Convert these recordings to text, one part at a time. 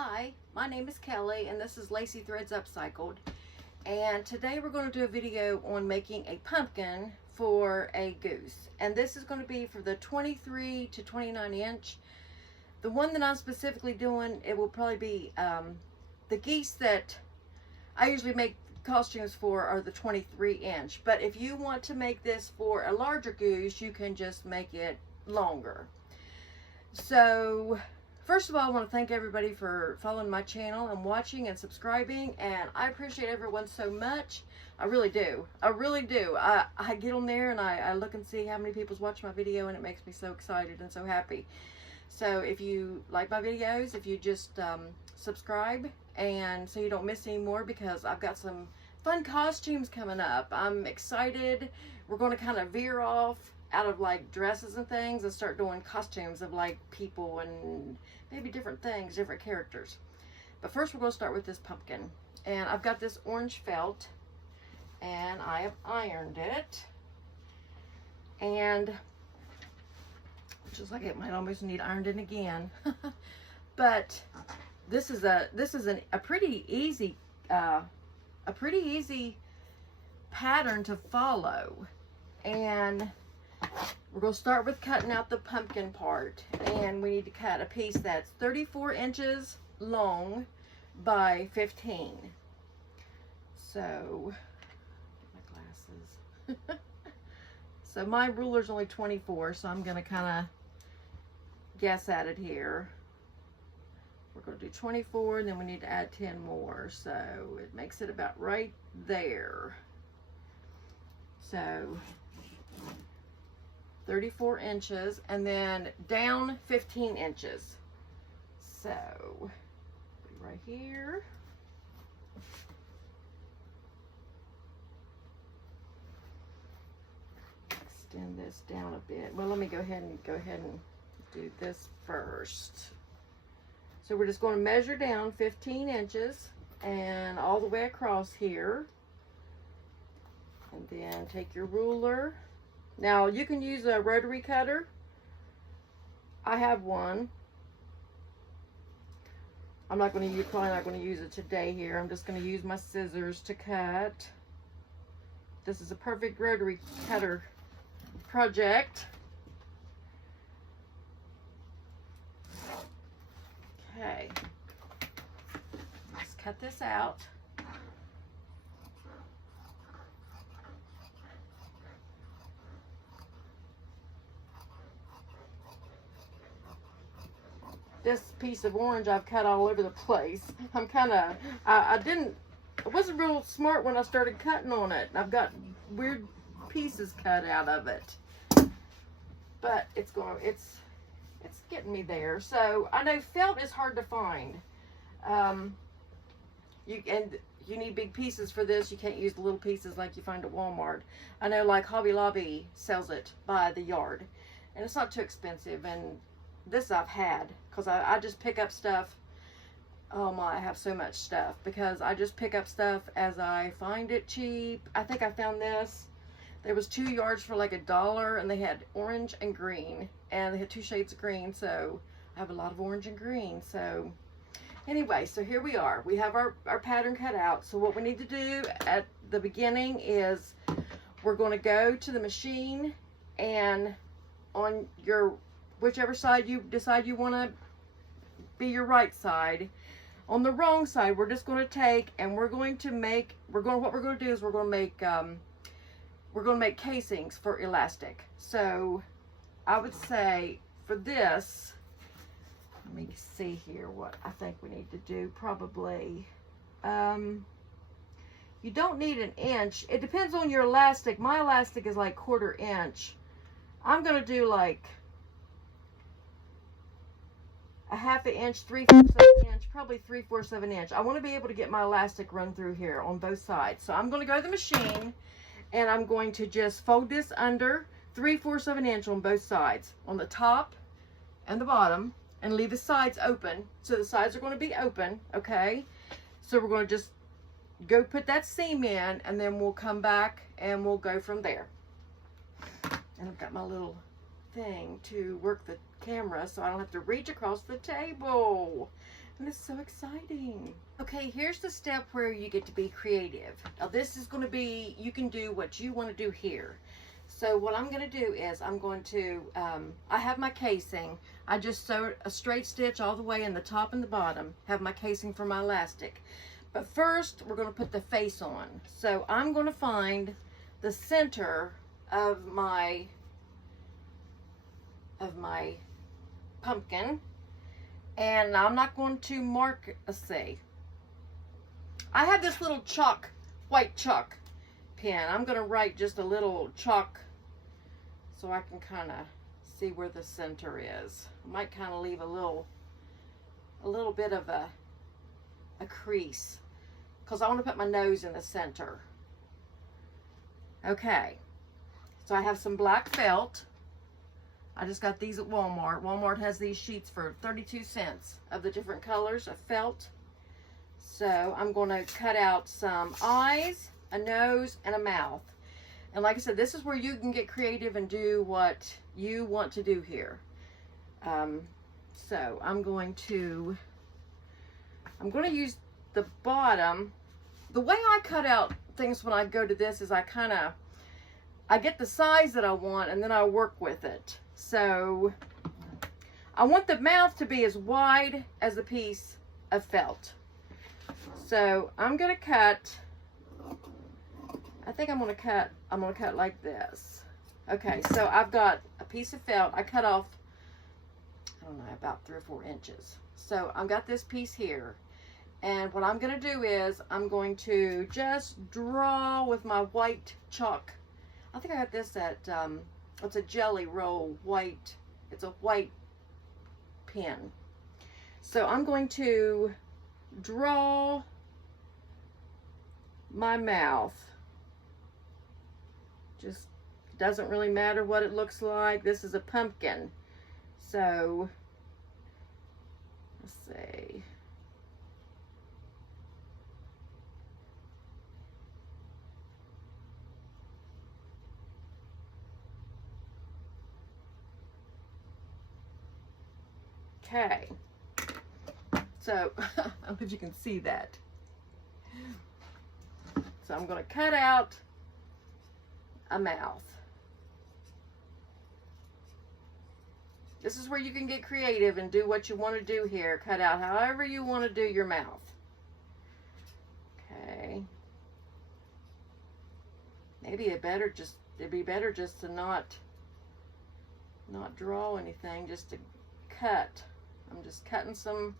Hi, my name is Kelly and this is Lacy Threads Upcycled, and today we're going to do a video on making a pumpkin for a goose, and this is going to be for the 23 to 29 inch. The one that I'm specifically doing, it will probably be the geese that I usually make costumes for are the 23 inch, but if you want to make this for a larger goose, you can just make it longer. So first of all, I want to thank everybody for following my channel and watching and subscribing, and I appreciate everyone so much. I really do. I really do. I get on there and I look and see how many people's watch my video, and it makes me so excited and so happy. So if you like my videos, if you just subscribe, and so you don't miss any more, because I've got some fun costumes coming up. I'm excited. We're going to kind of veer off out of like dresses and things and start doing costumes of like people and maybe different things, different characters. But first we're going to start with this pumpkin, and I've got this orange felt and I have ironed it, and just like it might almost need ironing again. But this is a pretty easy pattern to follow, and we're going to start with cutting out the pumpkin part, and we need to cut a piece that's 34 inches long by 15. So, get my glasses. So my ruler's only 24, so I'm going to kind of guess at it here. We're going to do 24, and then we need to add 10 more, so it makes it about right there. So 34 inches, and then down 15 inches. So right here. Extend this down a bit. Well, let me go ahead and do this first. So we're just going to measure down 15 inches and all the way across here. And then take your ruler. Now you can use a rotary cutter. I have one. I'm not going to use, probably not going to use it today here. I'm just going to use my scissors to cut. This is a perfect rotary cutter project. Okay, let's cut this out. This piece of orange I've cut all over the place. I'm kind of, I wasn't real smart when I started cutting on it. I've got weird pieces cut out of it, but it's getting me there. So I know felt is hard to find. You need big pieces for this. You can't use the little pieces like you find at Walmart. I know like Hobby Lobby sells it by the yard, and it's not too expensive. And this I've had, because I just pick up stuff. Oh my, I have so much stuff because I just pick up stuff as I find it cheap. I think I found this. There was 2 yards for like $1, and they had orange and green, and they had 2 shades of green, so I have a lot of orange and green. So anyway, so here we are. We have our pattern cut out. So what we need to do at the beginning is we're going to go to the machine, and on your whichever side you decide you want to be your right side, on the wrong side, we're just going to take and what we're going to do is we're going to make casings for elastic. So I would say for this, let me see here what I think we need to do. Probably, you don't need an inch. It depends on your elastic. My elastic is like 1/4 inch. I'm going to do like a 1/2 inch, 3/4 inch, probably 3/4 of an inch. I want to be able to get my elastic run through here on both sides. So I'm going to go to the machine, and I'm going to just fold this under 3/4 of an inch on both sides, on the top and the bottom, and leave the sides open. So the sides are going to be open, okay? So we're going to just go put that seam in, and then we'll come back and we'll go from there. And I've got my little thing to work the camera so I don't have to reach across the table. And it's so exciting. Okay, here's the step where you get to be creative. Now this is going to be, you can do what you want to do here. So what I'm going to do is I'm going to, I have my casing. I just sewed a straight stitch all the way in the top and the bottom. Have my casing for my elastic. But first we're going to put the face on. So I'm going to find the center of my pumpkin. And I'm not going to mark, let's see. I have this little chalk, white chalk pen. I'm going to write just a little chalk so I can kind of see where the center is. I might kind of leave a little bit of a crease because I want to put my nose in the center. Okay, so I have some black felt. I just got these at Walmart. Walmart has these sheets for 32 cents of the different colors of felt. So I'm going to cut out some eyes, a nose, and a mouth. And like I said, this is where you can get creative and do what you want to do here. So I'm going to use the bottom. The way I cut out things when I go to this is I get the size that I want and then I work with it. So I want the mouth to be as wide as a piece of felt. So I'm going to cut, I think I'm going to cut like this. Okay, so I've got a piece of felt. I cut off, I don't know, about 3 or 4 inches. So I've got this piece here. And what I'm going to do is I'm going to just draw with my white chalk. I think I got this at, it's a Jelly Roll white. It's a white pen. So I'm going to draw my mouth. Just doesn't really matter what it looks like. This is a pumpkin. So let's see. Okay, so I don't know if you can see that. So I'm going to cut out a mouth. This is where you can get creative and do what you want to do here. Cut out however you want to do your mouth. Okay. Maybe it'd be better just to not draw anything, just to cut. I'm just cutting some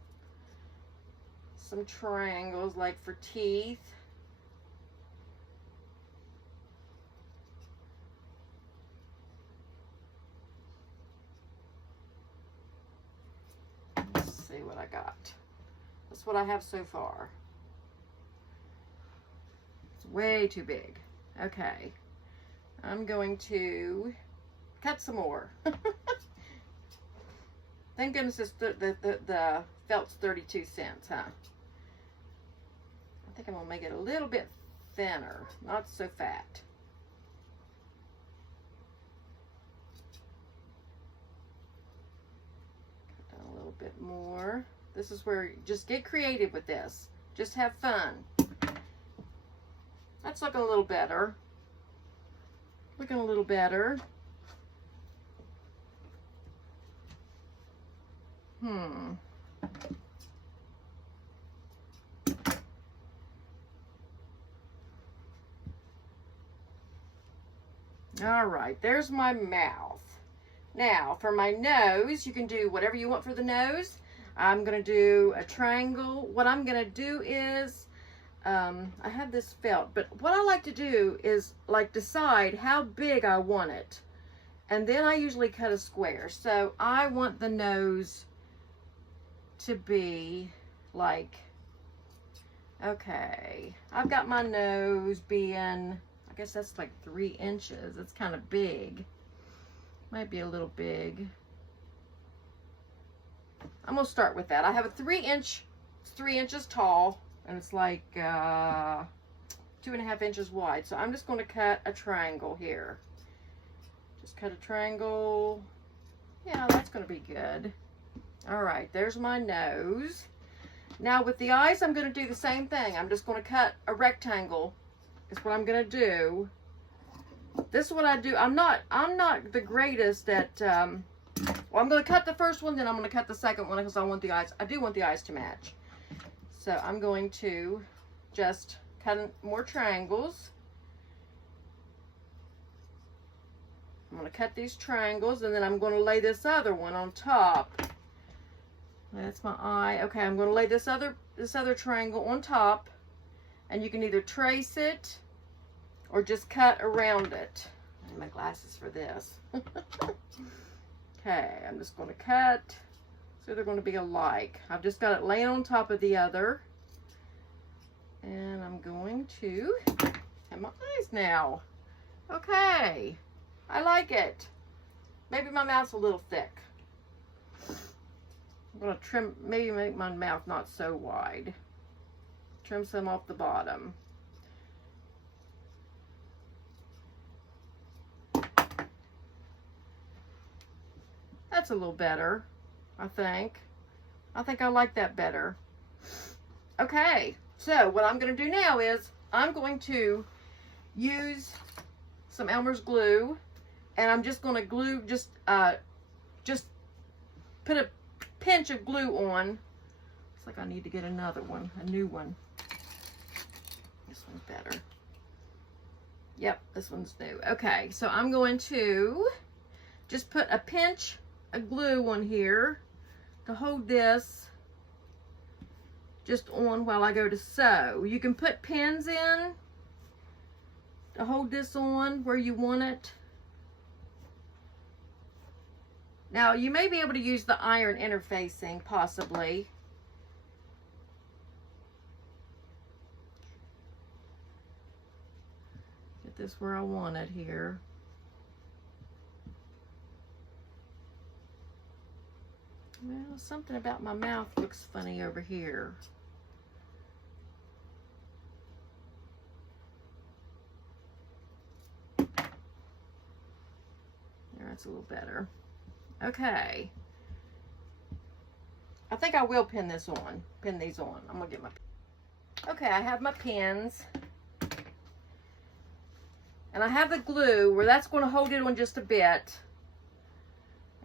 triangles like for teeth. Let's see what I got. That's what I have so far. It's way too big. Okay. I'm going to cut some more. Thank goodness the felt's 32 cents, huh? I think I'm going to make it a little bit thinner, not so fat. Cut down a little bit more. This is where you just get creative with this. Just have fun. That's looking a little better. Looking a little better. All right, there's my mouth. Now, for my nose, you can do whatever you want for the nose. I'm going to do a triangle. What I'm going to do is, I have this felt, but what I like to do is like decide how big I want it. And then I usually cut a square. So I want the nose to be like, okay, I've got my nose being, I guess that's like 3 inches. It's kind of big. Might be a little big. I'm gonna start with that. I have a 3 inch, it's 3 inches tall, and it's like 2.5 inches wide. So I'm just gonna cut a triangle here. Just cut a triangle. Yeah, that's gonna be good. All right, there's my nose. Now with the eyes, I'm going to do the same thing. I'm just going to cut a rectangle. Is what I'm going to do. This is what I do. I'm not the greatest at, well, I'm going to cut the first one, then I'm going to cut the second one because I want the eyes. I do want the eyes to match. So I'm going to just cut more triangles. I'm going to cut these triangles, and then I'm going to lay this other one on top. That's my eye. Okay, I'm going to lay this other triangle on top, and you can either trace it or just cut around it. I need my glasses for this. Okay, I'm just going to cut so they're going to be alike. I've just got it laying on top of the other, and I'm going to have my eyes now. Okay, I like it. Maybe my mouth's a little thick. I'm going to trim, maybe make my mouth not so wide. Trim some off the bottom. That's a little better, I think. I think I like that better. Okay, so what I'm going to do now is I'm going to use some Elmer's glue, and I'm just going to glue, just put a pinch of glue on. Looks like I need to get another one, a new one. This one's better. Yep, this one's new. Okay, so I'm going to just put a pinch of glue on here to hold this just on while I go to sew. You can put pins in to hold this on where you want it. Now, you may be able to use the iron interfacing, possibly. Get this where I want it here. Well, something about my mouth looks funny over here. There, that's a little better. Okay. I think I will pin these on. I'm gonna get my, okay, I have my pins. And I have the glue where that's gonna hold it on just a bit.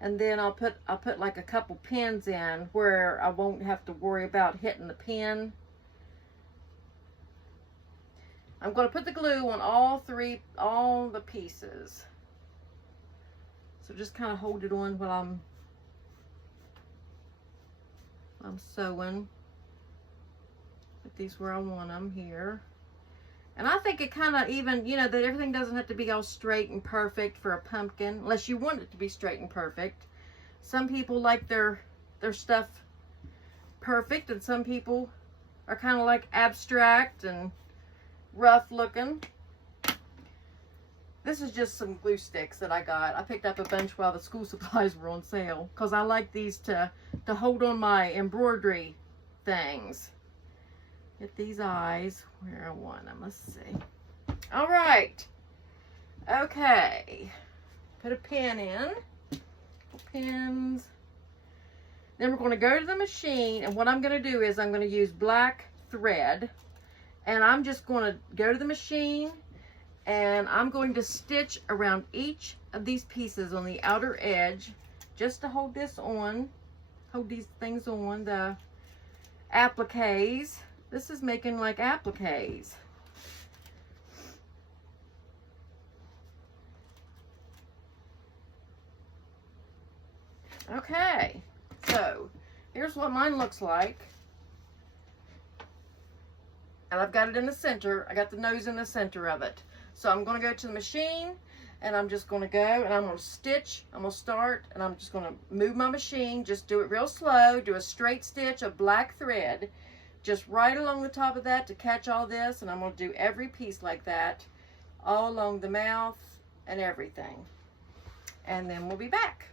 And then I'll put like a couple pins in where I won't have to worry about hitting the pin. I'm gonna put the glue on all the pieces. So just kind of hold it on while I'm sewing. Put these where I want them here. And I think it kind of even, you know, that everything doesn't have to be all straight and perfect for a pumpkin, unless you want it to be straight and perfect. Some people like their stuff perfect, and some people are kind of like abstract and rough looking. This is just some glue sticks that I got. I picked up a bunch while the school supplies were on sale, because I like these to hold on my embroidery things. Get these eyes where I want them. Let's see. All right. Okay. Put a pin in. Pins. Then we're going to go to the machine, and what I'm going to do is I'm going to use black thread, and I'm just going to go to the machine, and I'm going to stitch around each of these pieces on the outer edge just to hold this on, hold these things on, the appliques. This is making like appliques. Okay, so here's what mine looks like. And I've got it in the center. I got the nose in the center of it. So I'm going to go to the machine, and I'm just going to go, and I'm going to stitch. I'm going to start, and I'm just going to move my machine. Just do it real slow. Do a straight stitch of black thread just right along the top of that to catch all this, and I'm going to do every piece like that all along the mouth and everything. And then we'll be back.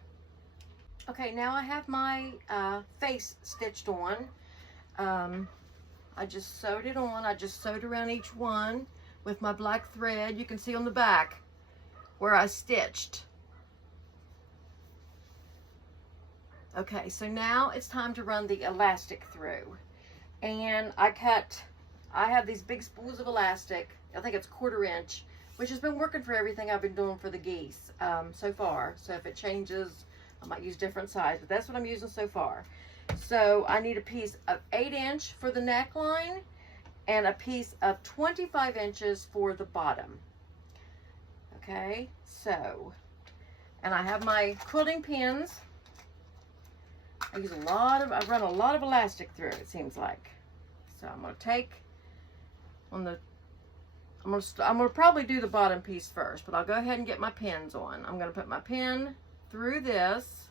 Okay, now I have my face stitched on. I just sewed it on. I just sewed around each one with my black thread. You can see on the back where I stitched. Okay, so now it's time to run the elastic through. And I have these big spools of elastic. I think it's 1/4 inch, which has been working for everything I've been doing for the geese so far. So if it changes, I might use different size, but that's what I'm using so far. So I need a piece of 8 inch for the neckline and a piece of 25 inches for the bottom. Okay, so, and I have my quilting pins. I run a lot of elastic through, it seems like. So I'm going to take I'm going to probably do the bottom piece first, but I'll go ahead and get my pins on. I'm going to put my pin through this,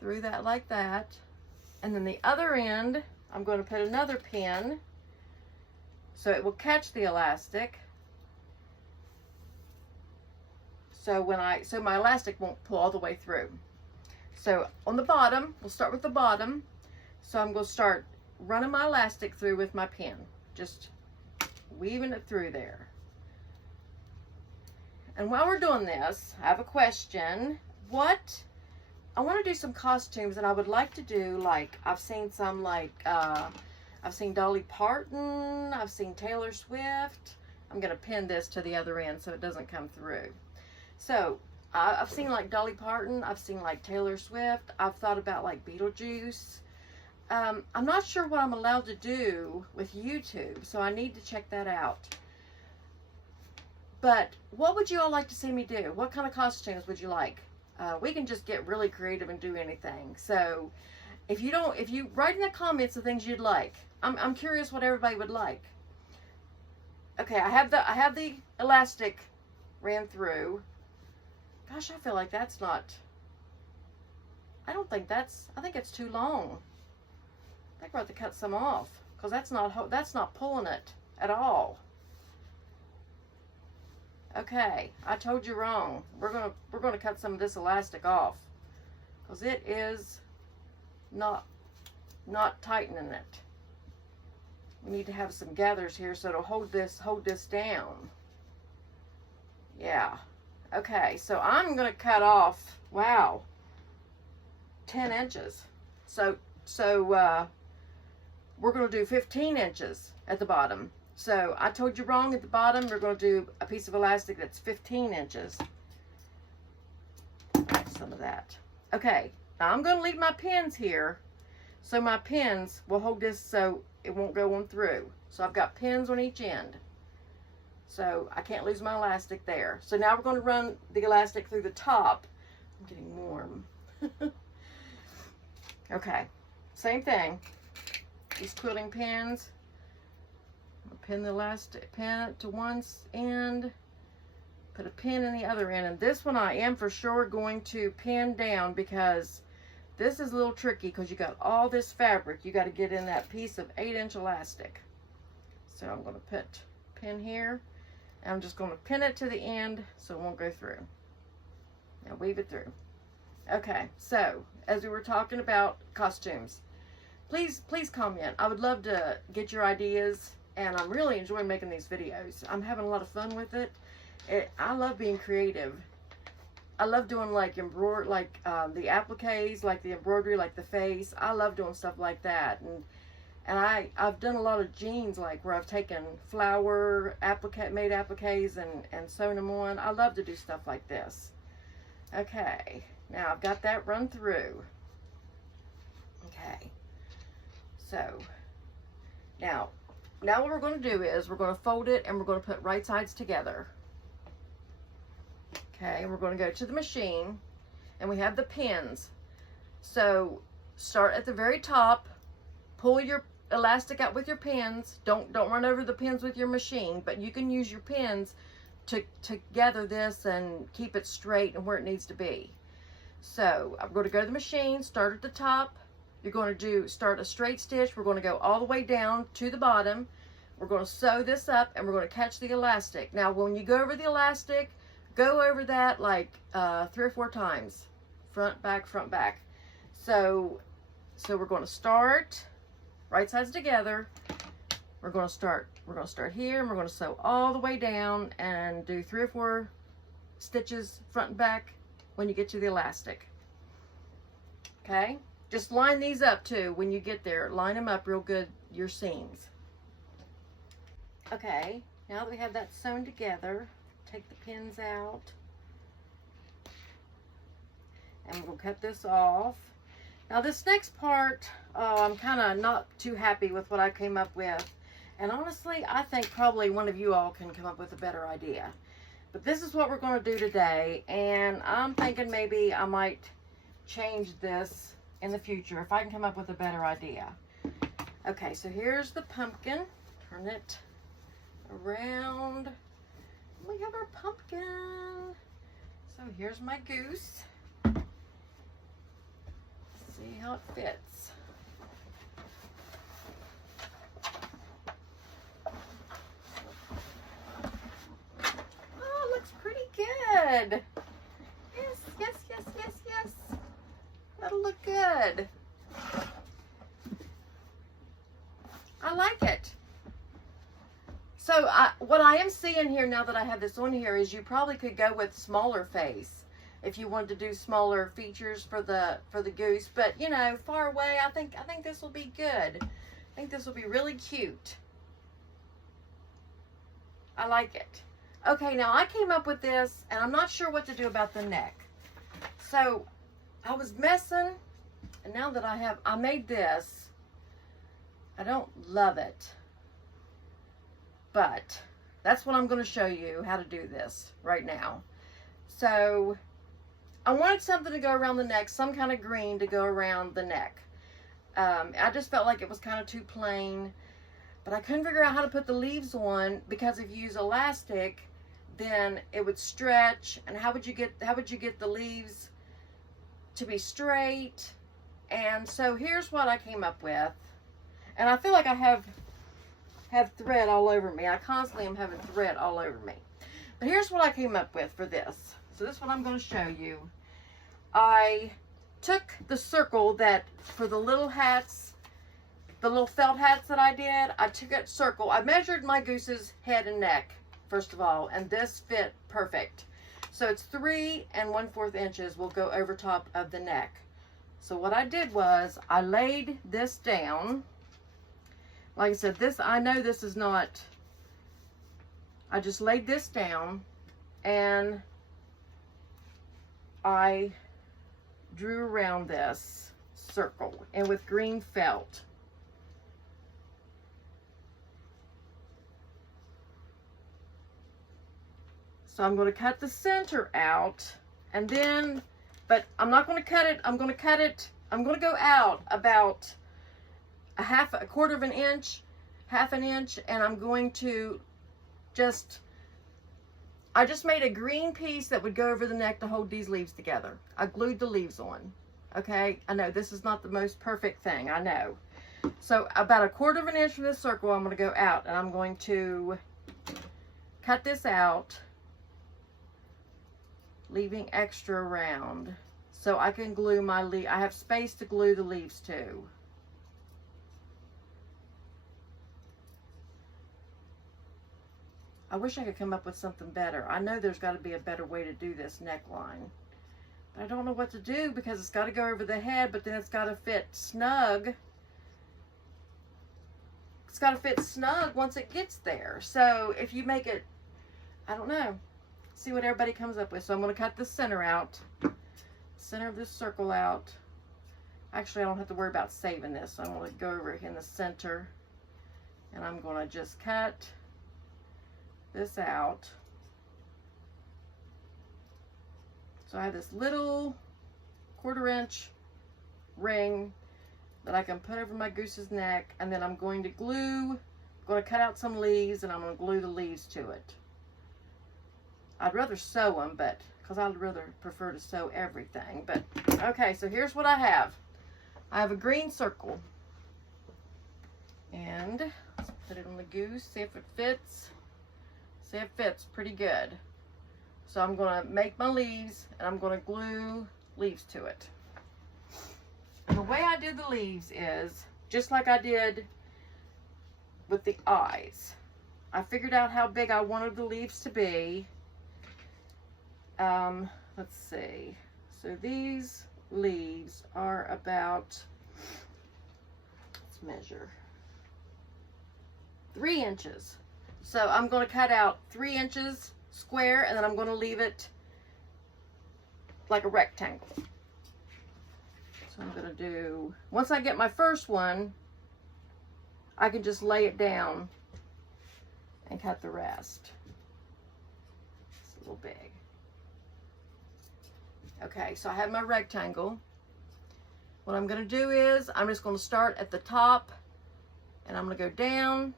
through that like that, and then the other end, I'm going to put another pin so it will catch the elastic. So my elastic won't pull all the way through. So on the bottom, we'll start with the bottom. So I'm going to start running my elastic through with my pin, just weaving it through there. And while we're doing this, I have a question. I want to do some costumes, and I would like to do, like, I've seen some, like, I've seen Dolly Parton, I've seen Taylor Swift. I'm going to pin this to the other end so it doesn't come through. So I've seen like Dolly Parton, I've seen like Taylor Swift, I've thought about like Beetlejuice. I'm not sure what I'm allowed to do with YouTube, so I need to check that out. But what would you all like to see me do? What kind of costumes would you like? We can just get really creative and do anything. So if you write in the comments the things you'd like. I'm curious what everybody would like. Okay, I have the elastic ran through. Gosh, I feel like that's not, I think it's too long. I think we're going to cut some off, because that's not pulling it at all. Okay, I told you wrong. We're going to cut some of this elastic off, because it is not tightening it. We need to have some gathers here so it'll hold this down. Yeah. Okay, so I'm going to cut off, wow, 10 inches. So we're going to do 15 inches at the bottom. So I told you wrong at the bottom. We're going to do a piece of elastic that's 15 inches. Some of that. Okay, now I'm going to leave my pins here, so my pins will hold this so it won't go on through. So I've got pins on each end. So I can't lose my elastic there. So now we're going to run the elastic through the top. I'm getting warm. Okay, same thing. These quilting pins. I'll pin the elastic, pin it to one end, put a pin in the other end. And this one I am for sure going to pin down, because this is a little tricky, because you got all this fabric. You got to get in that piece of 8-inch elastic. So I'm going to put pin here. I'm just going to pin it to the end so it won't go through. Now weave it through. Okay, so as we were talking about costumes, please comment. I would love to get your ideas, and I'm really enjoying making these videos. I'm having a lot of fun with it. I love being creative. I love doing like the appliques, like the embroidery, like the face. I love doing stuff like that. And I've done a lot of jeans, like where I've taken flower made appliques and sewn them on. I love to do stuff like this. Okay, now I've got that run through. Okay, so now what we're going to do is we're going to fold it and we're going to put right sides together. Okay, and we're going to go to the machine, and we have the pins. So start at the very top, pull your elastic out with your pins. Don't run over the pins with your machine, but you can use your pins to gather this and keep it straight and where it needs to be. So I'm going to go to the machine, start at the top. You're going to start a straight stitch. We're going to go all the way down to the bottom. We're going to sew this up, and we're going to catch the elastic. Now when you go over the elastic, go over that like 3 or 4 times, front, back, front, back. So we're going to start right sides together. We're going to start here, and we're going to sew all the way down and do 3 or 4 stitches front and back when you get to the elastic. Okay, Just line these up too when you get there. Line them up real good, your seams. Okay, now that we have that sewn together, take the pins out. And we'll cut this off. Now this next part, I'm kind of not too happy with what I came up with. And honestly, I think probably one of you all can come up with a better idea. But this is what we're going to do today. And I'm thinking maybe I might change this in the future if I can come up with a better idea. Okay, so here's the pumpkin. Turn it around. We have our pumpkin. So here's my goose. See how it fits. Oh, looks pretty good. Yes, yes, yes, yes, yes. That'll look good. I like it. So what I am seeing here now that I have this on here is you probably could go with smaller face if you wanted to do smaller features for the goose. But you know, far away, I think this will be good. I think this will be really cute. I like it. Okay, now I came up with this, and I'm not sure what to do about the neck. So I was messing, and now that I made this, I don't love it. But that's what I'm going to show you how to do this right now. So I wanted something to go around the neck, some kind of green to go around the neck. I just felt like it was kind of too plain, but I couldn't figure out how to put the leaves on, because if you use elastic, then it would stretch. And how would you get the leaves to be straight? And so here's what I came up with. And I feel like I have thread all over me. I constantly am having thread all over me. But here's what I came up with for this. So this is what I'm going to show you. I took the circle that for the little hats, the little felt hats that I did, I took a circle. I measured my goose's head and neck, first of all, and this fit perfect. So it's 3 1/4 inches will go over top of the neck. So what I did was I laid this down. Like I said, I know this is not, I just laid this down and I drew around this circle and with green felt. So I'm going to cut the center out, and then, but I'm not going to cut it. I'm going to go out about a quarter of an inch, half an inch, and I'm going to I just made a green piece that would go over the neck to hold these leaves together. I glued the leaves on. Okay, I know this is not the most perfect thing, I know. So about a quarter of an inch from this circle, I'm going to go out, and I'm going to cut this out, leaving extra around so I can glue my leaf. I have space to glue the leaves to. I wish I could come up with something better. I know there's got to be a better way to do this neckline. But I don't know what to do, because it's got to go over the head, but then it's got to fit snug. It's got to fit snug once it gets there. So if you make it, I don't know. See what everybody comes up with. So I'm going to cut the center out. Center of this circle out. Actually, I don't have to worry about saving this. So I'm going to go over in the center. And I'm going to just cut this out. So I have this little 1/4 inch ring that I can put over my goose's neck, and then I'm going to cut out some leaves, and I'm going to glue the leaves to it. I'd rather sew them, but because I'd rather prefer to sew everything. But okay, so here's what I have. I have a green circle, and let's put it on the goose, see if it fits. See, it fits pretty good. So I'm going to make my leaves, and I'm going to glue leaves to it. And the way I did the leaves is just like I did with the eyes. I figured out how big I wanted the leaves to be. Let's see. So these leaves are about, let's measure, 3 inches. So I'm going to cut out 3 inches square, and then I'm going to leave it like a rectangle. So I'm going to do, once I get my first one, I can just lay it down and cut the rest. It's a little big. Okay, so I have my rectangle. What I'm going to do is I'm just going to start at the top, and I'm going to go down.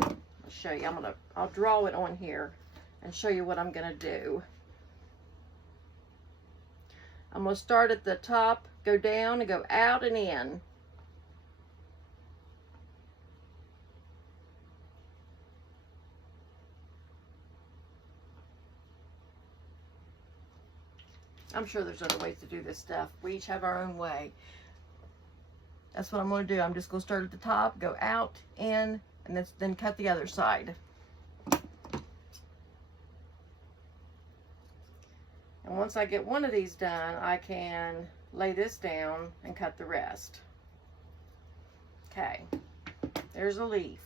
I'll show you. I'll draw it on here and show you what I'm going to do. I'm going to start at the top, go down, and go out and in. I'm sure there's other ways to do this stuff. We each have our own way. That's what I'm going to do. I'm just going to start at the top, go out, in, and then cut the other side. And once I get one of these done, I can lay this down and cut the rest. Okay, there's a leaf,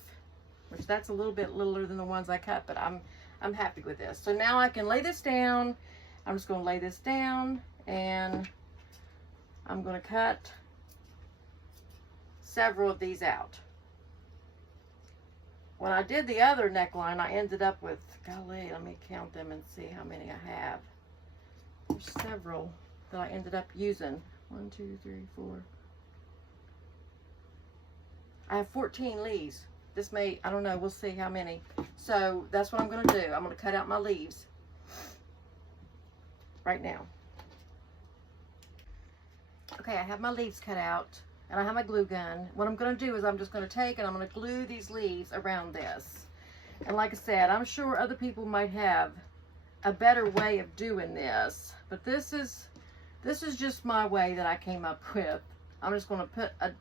which that's a little bit littler than the ones I cut, but I'm happy with this. So now I can lay this down. I'm just going to lay this down, and I'm going to cut several of these out. When I did the other neckline, I ended up with, golly, let me count them and see how many I have. There's several that I ended up using. 1, 2, 3, 4. I have 14 leaves. This may, I don't know, we'll see how many. So that's what I'm going to do. I'm going to cut out my leaves right now. Okay, I have my leaves cut out, and I have my glue gun. What I'm going to do is I'm just going to take and I'm going to glue these leaves around this. And like I said, I'm sure other people might have a better way of doing this, but this is just my way that I came up with. I'm just going to put a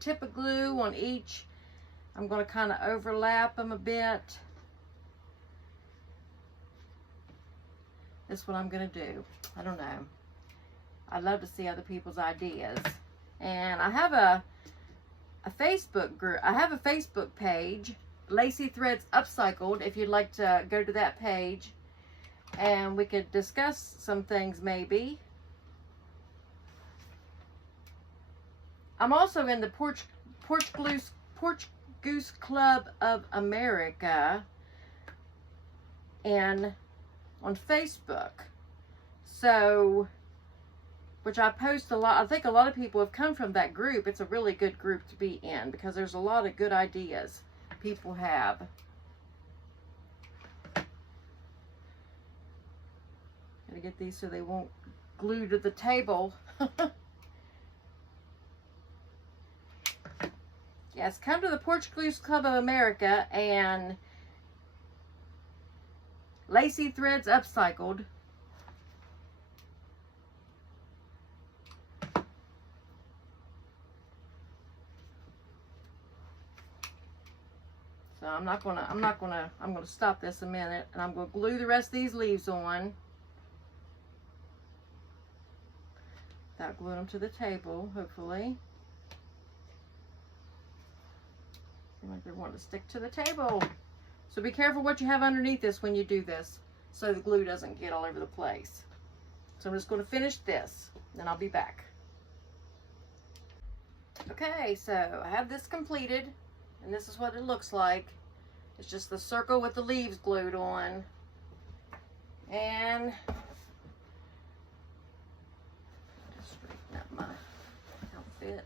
tip of glue on each. I'm going to kind of overlap them a bit. That's what I'm going to do. I don't know. I'd love to see other people's ideas. And I have a Facebook group. I have a Facebook page, Lacy Threads Upcycled, if you'd like to go to that page. And we could discuss some things maybe. I'm also in the Porch Goose Club of America and on Facebook. So, which I post a lot. I think a lot of people have come from that group. It's a really good group to be in because there's a lot of good ideas people have. Gotta get these so they won't glue to the table. Yes, come to the Porch Goose Club of America and Lacy Threads Upcycled. So I'm gonna stop this a minute, and I'm gonna glue the rest of these leaves on. Without gluing them to the table, hopefully. Seem like they want to stick to the table. So be careful what you have underneath this when you do this, so the glue doesn't get all over the place. So I'm just going to finish this, then I'll be back. Okay, so I have this completed, and this is what it looks like. It's just the circle with the leaves glued on. And just straighten up my outfit.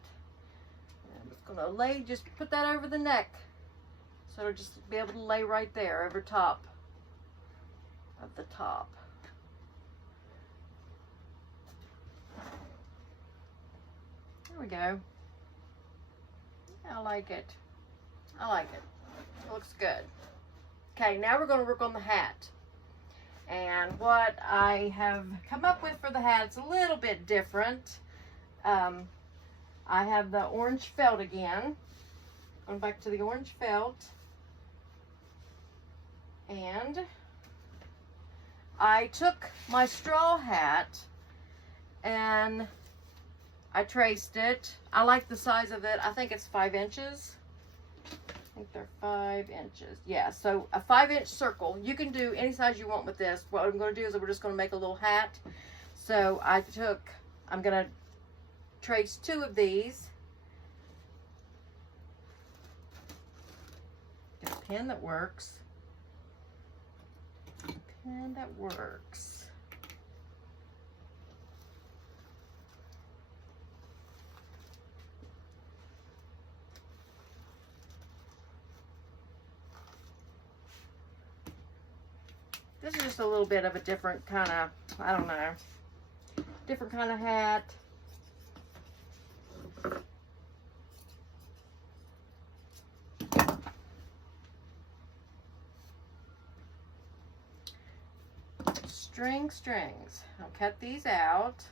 I'm just going to just put that over the neck. So it'll just be able to lay right there over top of the top. There we go. I like it. I like it. It looks good. Okay, now we're going to work on the hat. And what I have come up with for the hat is a little bit different. I have the orange felt again. Going back to the orange felt. And I took my straw hat and I traced it. I like the size of it. I think it's 5 inches. I think they're 5 inches. Yeah, so a 5-inch circle. You can do any size you want with this. What I'm going to do is we're just going to make a little hat. So I'm going to trace 2 of these. Get a pin that works. A pin that works. This is just a little bit of a different kind of, I don't know, different kind of hat. Strings. I'll cut these out.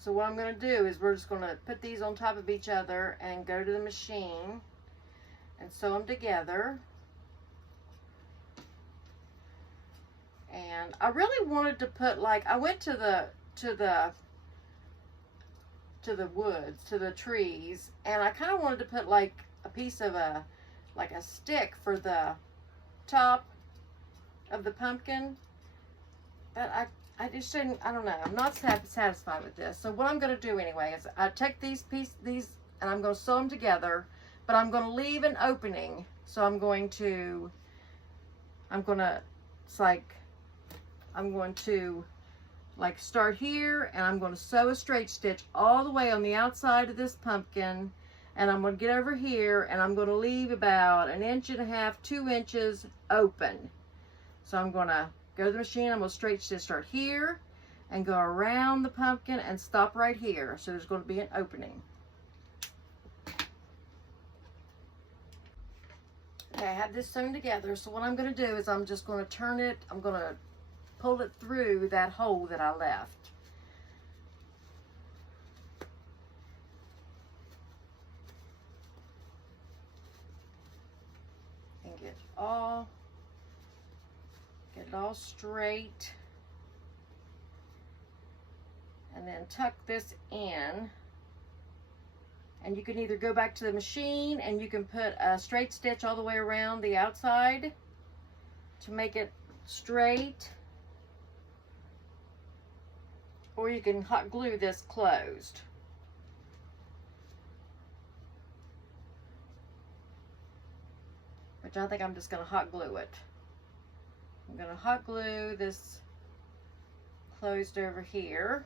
So what I'm going to do is we're just going to put these on top of each other and go to the machine and sew them together. And I really wanted to put, like, I went to the woods, to the trees, and I kind of wanted to put like a piece of a stick for the top of the pumpkin, but I just didn't, I don't know, I'm not satisfied with this. So what I'm going to do anyway is I take these and I'm going to sew them together, but I'm going to leave an opening. So I'm going to like start here, and I'm going to sew a straight stitch all the way on the outside of this pumpkin, and I'm going to get over here and I'm going to leave about 1.5 inches, 2 inches open. So I'm going to go to the machine, I'm going to straight stitch, start here and go around the pumpkin and stop right here. So there's going to be an opening. Okay, I have this sewn together. So what I'm going to do is I'm just going to turn it, I'm going to pull it through that hole that I left. And get it all straight. And then tuck this in. And you can either go back to the machine and you can put a straight stitch all the way around the outside to make it straight. Or you can hot glue this closed. Which I think I'm just going to hot glue it. I'm going to hot glue this closed over here.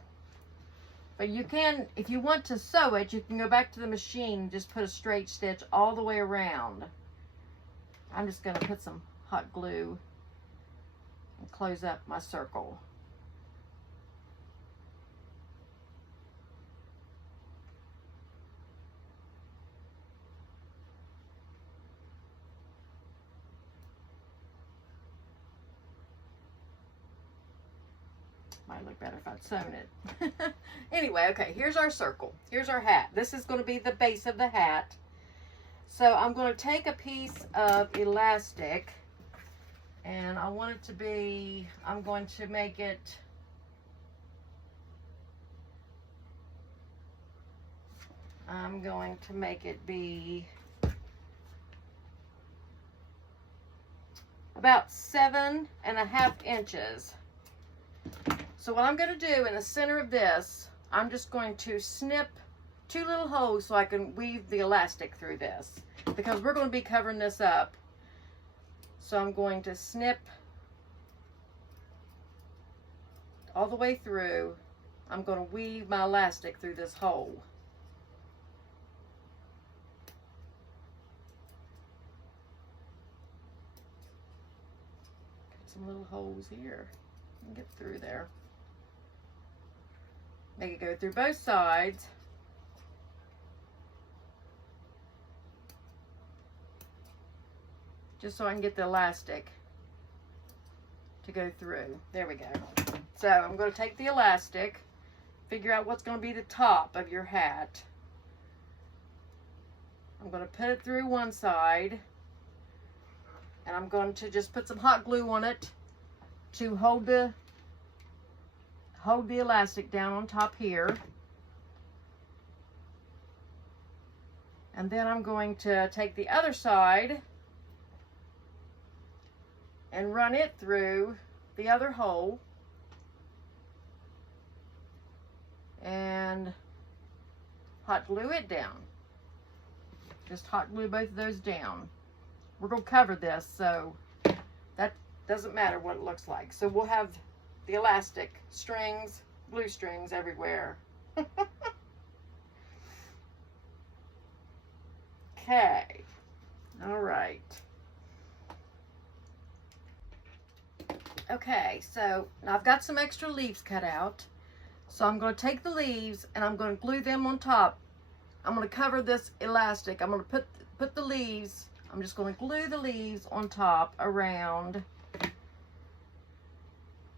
But you can, if you want to sew it, you can go back to the machine and just put a straight stitch all the way around. I'm just going to put some hot glue and close up my circle. Might look better if I'd sewn it. Anyway, okay, here's our circle. Here's our hat. This is going to be the base of the hat. So I'm going to take a piece of elastic, and I want it to be, I'm going to make it be about 7.5 inches. So what I'm going to do in the center of this, I'm just going to snip 2 little holes so I can weave the elastic through this, because we're going to be covering this up. So I'm going to snip all the way through. I'm going to weave my elastic through this hole. Got some little holes here. Get through there. Make it go through both sides. Just so I can get the elastic to go through. There we go. So I'm going to take the elastic, figure out what's going to be the top of your hat. I'm going to put it through one side. And I'm going to just put some hot glue on it to hold the elastic down on top here. And then I'm going to take the other side and run it through the other hole and hot glue it down. Just hot glue both of those down. We're going to cover this, so that doesn't matter what it looks like. So we'll have the elastic strings, glue strings everywhere. Okay. All right. Okay, so now I've got some extra leaves cut out. So I'm going to take the leaves and I'm going to glue them on top. I'm going to cover this elastic. I'm going to put the leaves, I'm just going to glue the leaves on top around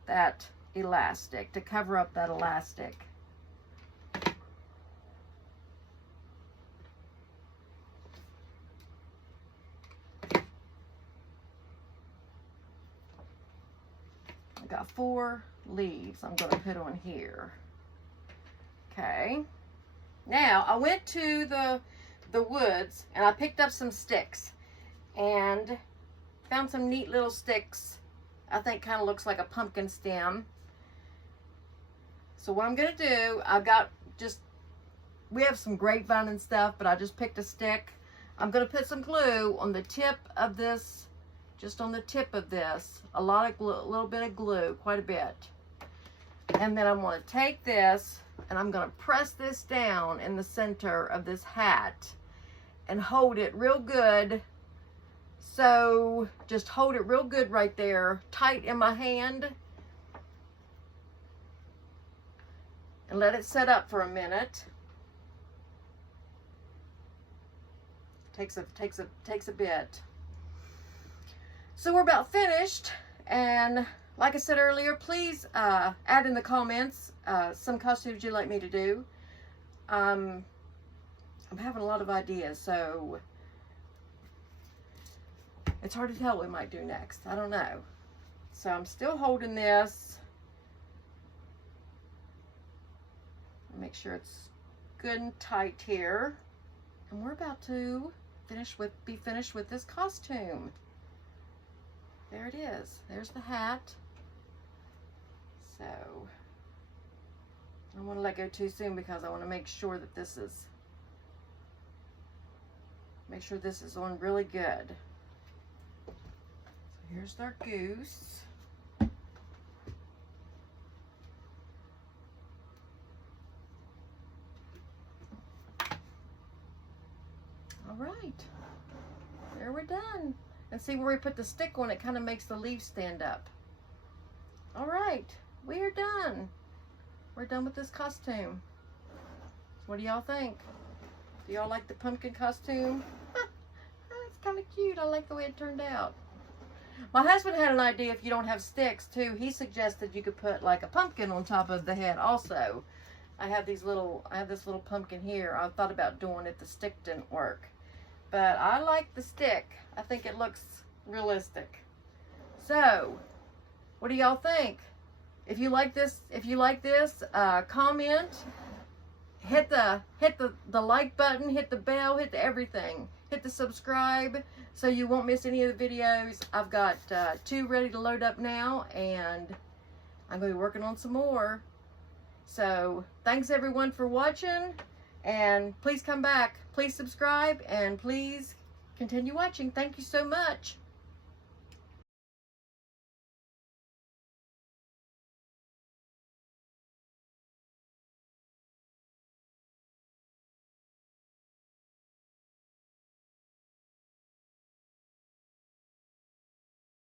that elastic to cover up that elastic. I got 4 leaves I'm going to put on here. Okay. Now, I went to the woods and I picked up some sticks and found some neat little sticks. I think kind of looks like a pumpkin stem. So what I'm going to do, we have some grapevine and stuff, but I just picked a stick. I'm going to put some glue on the tip of this, just on the tip of this. A lot of glue, a little bit of glue, quite a bit. And then I'm going to take this and I'm going to press this down in the center of this hat and hold it real good. So just hold it real good right there, tight in my hand. And let it set up for a minute. Takes a bit. So we're about finished, and like I said earlier, please add in the comments some costumes you'd like me to do. I'm having a lot of ideas, so it's hard to tell what we might do next. I don't know. So I'm still holding this. Make sure it's good and tight here. And we're about to be finished with this costume. There it is. There's the hat. So I don't want to let go too soon because I want to make sure that this is on really good. So here's our goose. All right, there we're done. And see where we put the stick on, it kind of makes the leaves stand up. All right, we are done. We're done with this costume. What do y'all think? Do y'all like the pumpkin costume? It's kind of cute. I like the way it turned out. My husband had an idea if you don't have sticks too. He suggested you could put like a pumpkin on top of the head also. I have this little pumpkin here. I thought about doing it. The stick didn't work. But I like the stick. I think it looks realistic. So, what do y'all think? If you like this, comment, hit the like button, hit the bell, hit the everything, hit the subscribe, so you won't miss any of the videos. I've got 2 ready to load up now, and I'm going to be working on some more. So, thanks everyone for watching, and please come back. Please subscribe, and please continue watching. Thank you so much.